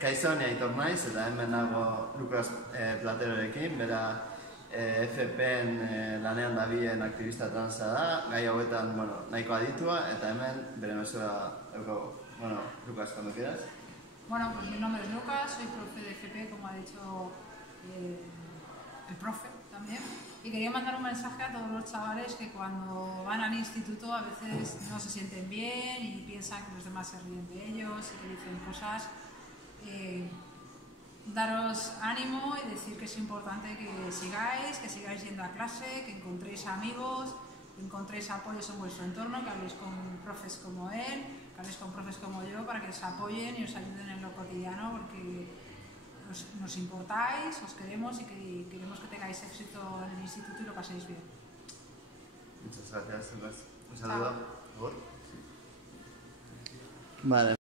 Kaixo, ni Aitor naiz, eta hemen nago Lukas Platerorekin, bera FPen lanean dabilen aktivista transa da, gai hauetan nahiko aditua, eta hemen bere mesura daukagu. Bueno, Lucas, cuando quieras. Bueno, pues mi nombre es Lucas, soy profe de FP, como ha dicho el profe también, y quería mandar un mensaje a todos los chavales que cuando van al instituto a veces no se sienten bien y piensan que los demás se ríen de ellos y que dicen cosas. Daros ánimo y decir que es importante que sigáis yendo a clase, que encontréis amigos, que encontréis apoyos en vuestro entorno, que habléis con profes como él, que habléis con profes como yo, para que os apoyen y os ayuden en lo cotidiano, porque nos importáis, os queremos y que queremos que tengáis éxito en el instituto y lo paséis bien. Muchas gracias, Lucas. Un saludo. Vale.